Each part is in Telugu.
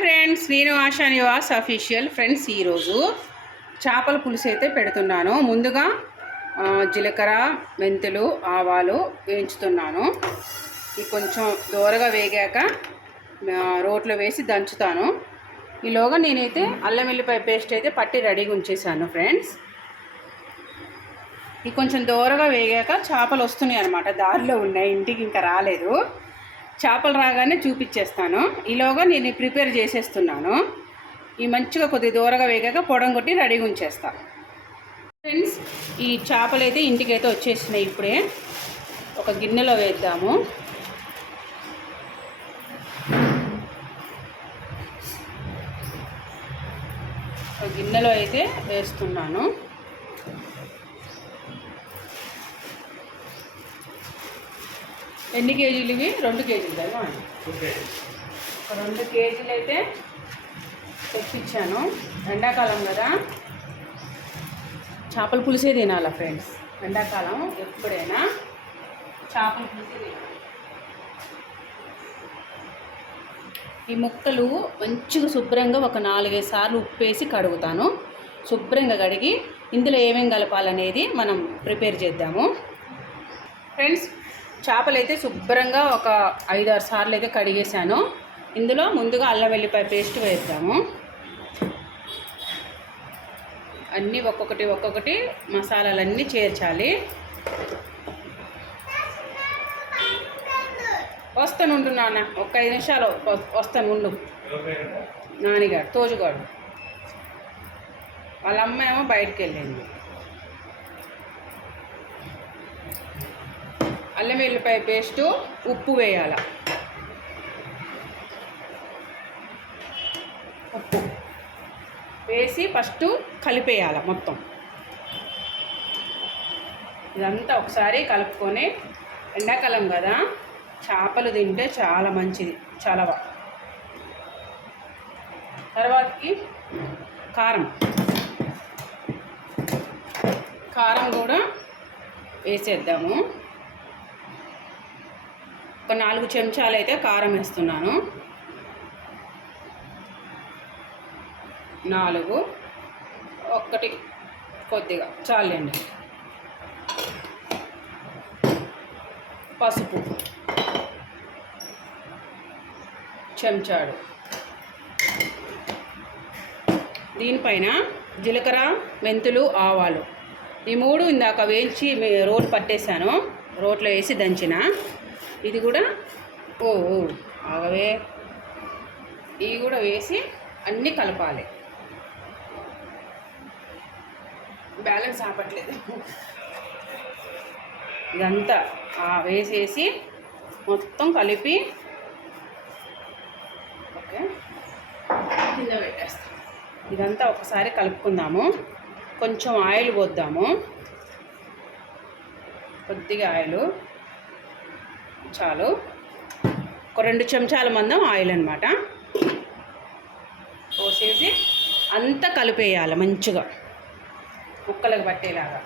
ఫ్రెండ్స్ నేను ఆశా నివాస్ అఫీషియల్ ఫ్రెండ్స్ ఈరోజు చేపల పులుసు అయితే పెడుతున్నాను. ముందుగా జీలకర్ర మెంతులు ఆవాలు వేయించుతున్నాను. ఇవి కొంచెం దూరగా వేగాక రోట్లో వేసి దంచుతాను. ఈలోగా నేనైతే అల్లం వెల్లిపాయ పేస్ట్ అయితే పట్టి రెడీగా ఉంచేసాను ఫ్రెండ్స్. ఇవి కొంచెం దూరగా వేగాక చేపలు వస్తున్నాయి అనమాట దారిలో ఉన్నాయి ఇంటికి ఇంకా రాలేదు. చేపలు రాగానే చూపించేస్తాను ఈలోగా నేను ప్రిపేర్ చేసేస్తున్నాను. ఈ మంచిగా కొద్ది దూరగా వేగాక పొడం కొట్టి రెడీగా ఉంచేస్తా. ఫ్రెండ్స్ ఈ చేపలు అయితే ఇంటికైతే వచ్చేసినాయి ఇప్పుడే. ఒక గిన్నెలో వేద్దాము. ఒక గిన్నెలో అయితే వేస్తున్నాను. ఎన్ని కేజీలు ఇవి? రెండు కేజీలు ఒక రెండు కేజీలు అయితే తెప్పించాను. ఎండాకాలం కదా. చేపల పులుసే తినాలా ఫ్రెండ్స్? ఎండాకాలం ఎప్పుడైనా చేపల పులుసే తినాలి. ఈ ముక్కలు మంచిగా శుభ్రంగా ఒక నాలుగైదు సార్లు ఉప్పేసి కడుగుతాను. శుభ్రంగా కడిగి ఇందులో ఏమేమి కలపాలనేది మనం ప్రిపేర్ చేద్దాము. ఫ్రెండ్స్ చేపలు అయితే శుభ్రంగా ఒక ఐదారు సార్లు అయితే కడిగేశాను. ఇందులో ముందుగా అల్లం వెల్లిపాయ పేస్ట్ వేద్దాము. అన్నీ ఒక్కొక్కటి ఒక్కొక్కటి మసాలాలన్నీ చేర్చాలి. వస్తాను ఉండు నాన్న ఒక ఐదు నిమిషాలు వస్తాను ఉండు నానిగాడు తోజుగాడు. వాళ్ళ అమ్మ ఏమో బయటికి వెళ్ళింది అల్లం వెల్లిపాయ పేస్టు ఉప్పు వేయాల. ఉప్పు. వేసి ఫస్ట్ కలిపేయాల మొత్తం. ఇదంతా ఒకసారి కలుపుకొని ఎండాకాలం కదా చేపలు తింటే చాలా మంచిది చలవ. తర్వాతకి కారం. కారం కూడా వేసేద్దాము. ఒక నాలుగు చెంచాలు అయితే కారం వేస్తున్నాను. నాలుగు ఒక్కటి కొద్దిగా చాలండి. పసుపు చెంచాడు. దీనిపైన జీలకర్ర మెంతులు ఆవాలు. ఈ మూడు ఇందాక వేల్చి మీ పట్టేశాను. రోట్లో వేసి దంచిన. ఇది కూడా ఓ ఓ ఆగవే. ఇవి కూడా వేసి అన్నీ కలపాలి. బ్యాలెన్స్ ఆపట్లేదు. ఇదంతా ఆ వేసేసి మొత్తం కలిపి ఓకే. కింద పెట్టేస్తాం. ఇదంతా ఒకసారి కలుపుకుందాము. కొంచెం ఆయిల్ పోద్దాము. కొద్దిగా ఆయిల్. చాలు. ఒక రెండు చెంచాల మందం ఆయిల్ అనమాట పోసేసి అంతా కలిపేయాలి మంచిగా. ముక్కలకు పట్టేలాగా.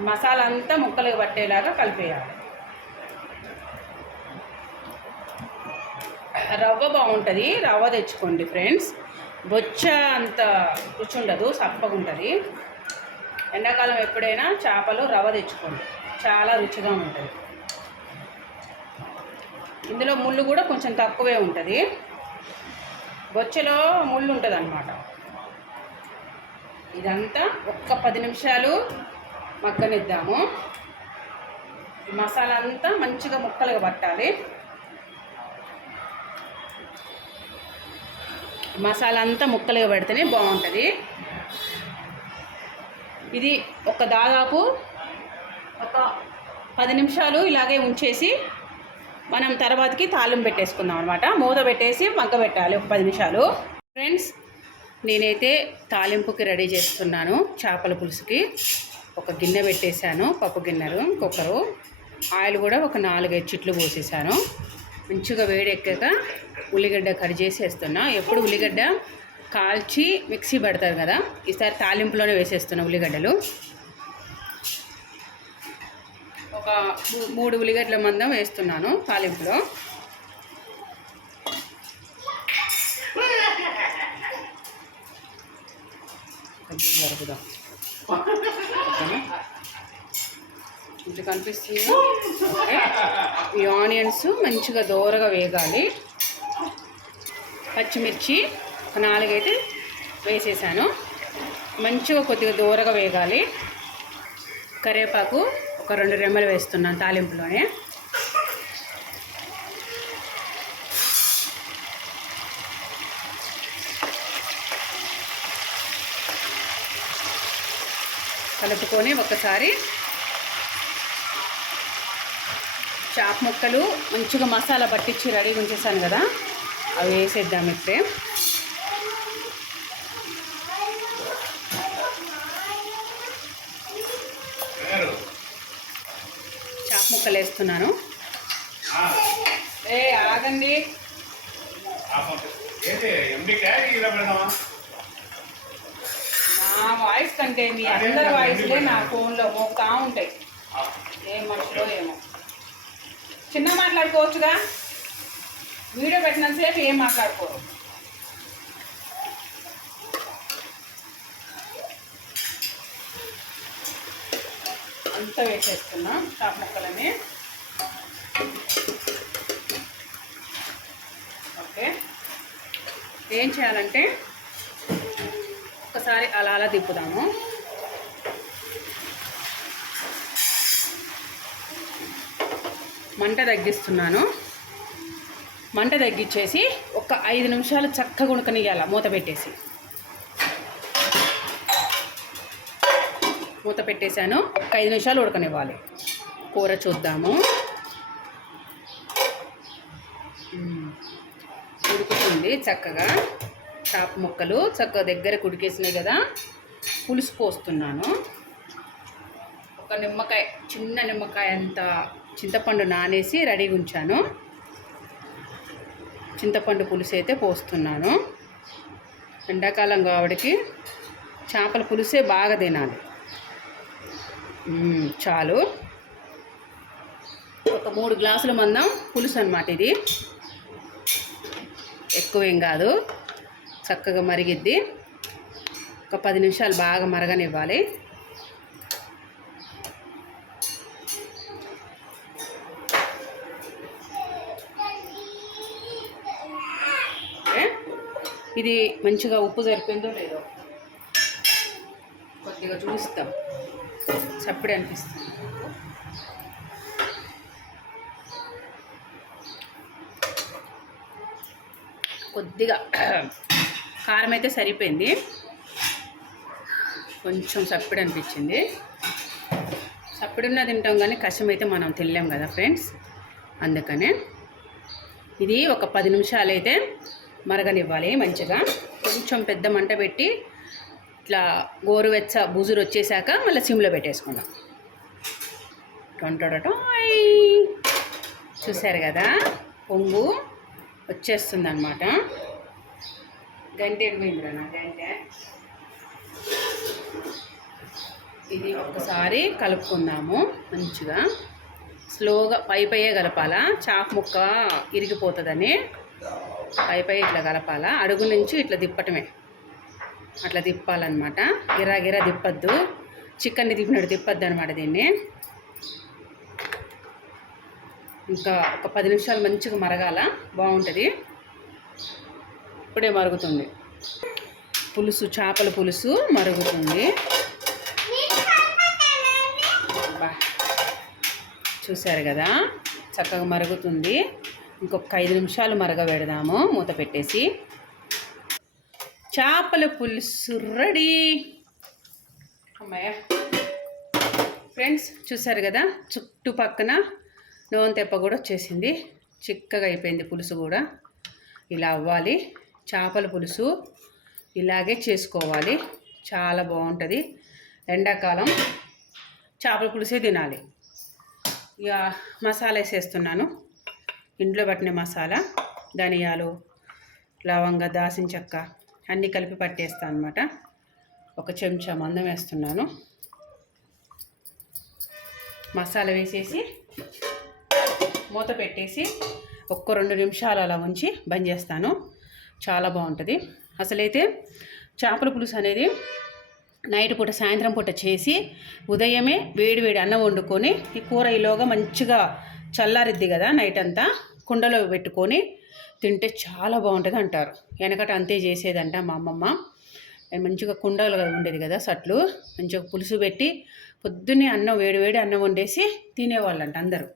మసాలా అంతా ముక్కలకు పట్టేలాగా కలిపేయాలి. రవ్వ బాగుంటుంది. రవ్వ తెచ్చుకోండి ఫ్రెండ్స్. బొచ్చ అంత రుచి ఉండదు సప్పగా ఉంటుంది. ఎండాకాలం ఎప్పుడైనా చేపలు రవ్వ తెచ్చుకోండి. చాలా రుచిగా ఉంటుంది. ఇందులో ముళ్ళు కూడా కొంచెం తక్కువే ఉంటుంది. బొచ్చెలో ముళ్ళు ఉంటుంది అనమాట ఇదంతా ఒక్క పది నిమిషాలు మగ్గనిద్దాము. మసాలా అంతా మంచిగా ముక్కలుగా పట్టాలి. మసాలా అంతా ముక్కలుగా పెడితేనే బాగుంటుంది. ఇది ఒక దాదాపు ఒక పది నిమిషాలు ఇలాగే ఉంచేసి మనం తర్వాతకి తాలింపు పెట్టేసుకుందాం అనమాట మూత పెట్టేసి మగ్గ పెట్టాలి ఒక పది నిమిషాలు. ఫ్రెండ్స్ నేనైతే తాలింపుకి రెడీ చేస్తున్నాను చేపల పులుసుకి. ఒక గిన్నె పెట్టేశాను పప్పు గిన్నెలు కుక్కరు. ఆయిల్ కూడా ఒక నాలుగైదు చిట్లు పోసేసాను మంచిగా వేడెక్కాక ఉల్లిగడ్డ కట్ చేసేస్తున్నా. ఎప్పుడు ఉల్లిగడ్డ కాల్చి మిక్సీ పడతారు కదా ఈసారి తాలింపులోనే వేసేస్తున్నా ఉల్లిగడ్డలు. ఒక మూడు ఉల్లిగడ్డల మందం వేస్తున్నాను తాలింపులో. ఇట్లా కనిపిస్తుంది. ఈ ఆనియన్స్ మంచిగా దోరగా వేగాలి. పచ్చిమిర్చి ఒక నాలుగైతే వేసేసాను. మంచిగా కొద్దిగా దోరగా వేగాలి. కరివేపాకు ఒక రెండు రెమ్మలు వేస్తున్నాను తాలింపులోనే. కలుపుకొని ఒకసారి చాప్ ముక్కలు మంచిగా మసాలా పట్టించి రెడీగా ఉంచేసాను కదా అవి వేసేద్దాం ఇప్పుడే. ముక్కలు వేస్తున్నాను ఏ ఆగండి. నా వాయిస్ కంటే మీ అందరి వాయిస్లే నా ఫోన్లో మోగుతా ఉంటాయి. ఏం మనుషులో ఏమో. చిన్న మాట్లాడుకోవచ్చుగా? వీడియో పెట్టినంతసేపు ఏం మాట్లాడుకోరు? అంతా వేసేస్తున్నాం షాప్ ముక్కలని ఓకే. ఏం చేయాలంటే ఒకసారి అలా అలా తిప్పుదాము. మంట తగ్గిస్తున్నాను. మంట తగ్గించేసి ఒక ఐదు నిమిషాలు చక్కగా ఉడకనియాల మూత పెట్టేసి. మూత పెట్టేశాను. ఒక ఐదు నిమిషాలు ఉడకనివ్వాలి. కూర చూద్దాము. ఉడుకుతుంది చక్కగా. చాప ముక్కలు చక్కగా దగ్గర కుడికేసినాయి కదా. పులుసు పోస్తున్నాను. ఒక నిమ్మకాయ చిన్న నిమ్మకాయ అంత చింతపండు నానేసి రెడీగా ఉంచాను. చింతపండు పులుసు అయితే పోస్తున్నాను. ఎండాకాలం కాబట్టి చేపల పులుసే బాగా తినాలి. చాలు. ఒక మూడు గ్లాసుల మందం పులుసు అనమాట ఇది. ఎక్కువేం కాదు. చక్కగా మరిగిద్ది. ఒక పది నిమిషాలు బాగా మరగనివ్వాలి. ఇది మంచిగా ఉప్పు సరిపోయిందో లేదో? కొద్దిగా చూస్తాం చప్పుడు అనిపిస్తుంది. కొద్దిగా కారం అయితే సరిపోయింది. కొంచెం చప్పుడు అనిపించింది. సప్పిడున్న తింటాం కానీ కషం అయితే మనం తినలేం కదా ఫ్రెండ్స్. అందుకనే ఇది ఒక పది నిమిషాలు అయితే మరగనివ్వాలి మంచిగా. కొంచెం పెద్ద మంట పెట్టి ఇట్లా గోరువెచ్చ బుజురు వచ్చేసాక మళ్ళీ సిమ్లో పెట్టేసుకుందాం. టొంటొడటోయ్ చూశారు కదా? పొంగు వచ్చేస్తుంది అనమాట గంటే పోయిందిరా నా గంట? ఇది ఒక్కసారి కలుపుకుందాము మంచిగా. స్లోగా పై పైయే కలపాలా? చాకు ముక్క ఇరిగిపోతుందని. పై పై ఇట్లా కలపాలా? అడుగు నుంచి ఇట్లా తిప్పటమే. అట్లా తిప్పాలన్నమాట. గిరా గిరా తిప్పద్దు. చికెన్ని తిప్పినట్టు తిప్పద్దు అనమాట దీన్ని. ఇంకా ఒక పది నిమిషాలు మంచిగా మరగాల. బాగుంటుంది. ఇప్పుడే మరుగుతుంది. పులుసు చేపల పులుసు మరుగుతుంది. చూశారు కదా? చక్కగా మరుగుతుంది. ఇంకొక ఐదు నిమిషాలు మరగబెడదాము. మూత పెట్టేసి. చేపల పులుసు రెడీ. అమ్మాయ ఫ్రెండ్స్ చూశారు కదా? చుట్టుపక్కన నూనె తెప్ప కూడా వచ్చేసింది. చిక్కగా అయిపోయింది పులుసు కూడా. ఇలా అవ్వాలి. చేపల పులుసు ఇలాగే చేసుకోవాలి. చాలా బాగుంటుంది. ఎండాకాలం చేపల పులుసే తినాలి. ఇక మసాలా వేసేస్తున్నాను. ఇంట్లో పట్టిన మసాలా ధనియాలు లవంగ దాసిన చెక్క. అన్నీ కలిపి పట్టేస్తాను అనమాట ఒక చెంచా మందం వేస్తున్నాను. మసాలా వేసేసి మూత పెట్టేసి ఒక్క రెండు నిమిషాలు అలా ఉంచి బంద్ చేస్తాను. చాలా బాగుంటుంది. అసలైతే చేపల పులుసు అనేది నైట్ పూట సాయంత్రం పూట చేసి ఉదయమే వేడి వేడి అన్నం వండుకొని ఈ కూర ఈలోగా మంచిగా చల్లారిద్ది కదా నైట్ అంతా కుండలో పెట్టుకొని తింటే చాలా బాగుంటుంది అంటారు వెనకట అంతే చేసేదంట మా అమ్మమ్మ. మంచిగా కుండలు ఉండేది కదా సట్లు. మంచిగా పులుసు పెట్టి పొద్దున్నే అన్నం వేడి వేడి అన్నం వండేసి తినేవాళ్ళంట అందరూ.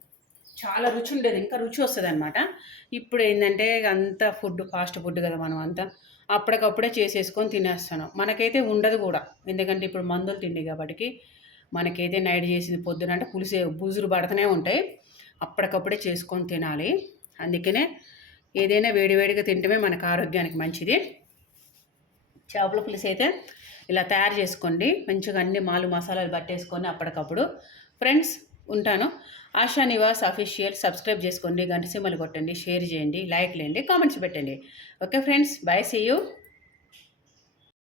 చాలా రుచి ఉండేది. ఇంకా రుచి వస్తుంది అనమాట ఇప్పుడు ఏంటంటే అంత ఫుడ్ ఫాస్ట్ ఫుడ్ కదా మనం అంతా. అప్పటికప్పుడే చేసేసుకొని తినేస్తున్నాం. మనకైతే ఉండదు కూడా. ఎందుకంటే ఇప్పుడు మందులు తిండి కాబట్టి మనకైతే నైట్ చేసింది పొద్దున అంటే పులుసు బుజులు పడుతూనే ఉంటాయి. అప్పటికప్పుడే చేసుకొని తినాలి. అందుకనే ఏదైనా వేడివేడిగా తింటమే మనకు ఆరోగ్యానికి మంచిది. చేపల పులుసు అయితే ఇలా తయారు చేసుకోండి. మంచిగా అన్ని మాలు మసాలాలు పట్టేసుకొని అప్పటికప్పుడు. ఫ్రెండ్స్ ఉంటాను. ఆశా నివాస్ అఫీషియల్ సబ్స్క్రైబ్ చేసుకోండి. గంట సిమ్మలు కొట్టండి. షేర్ చేయండి. లైక్ లేండి కామెంట్స్ పెట్టండి. Okay friends bye see you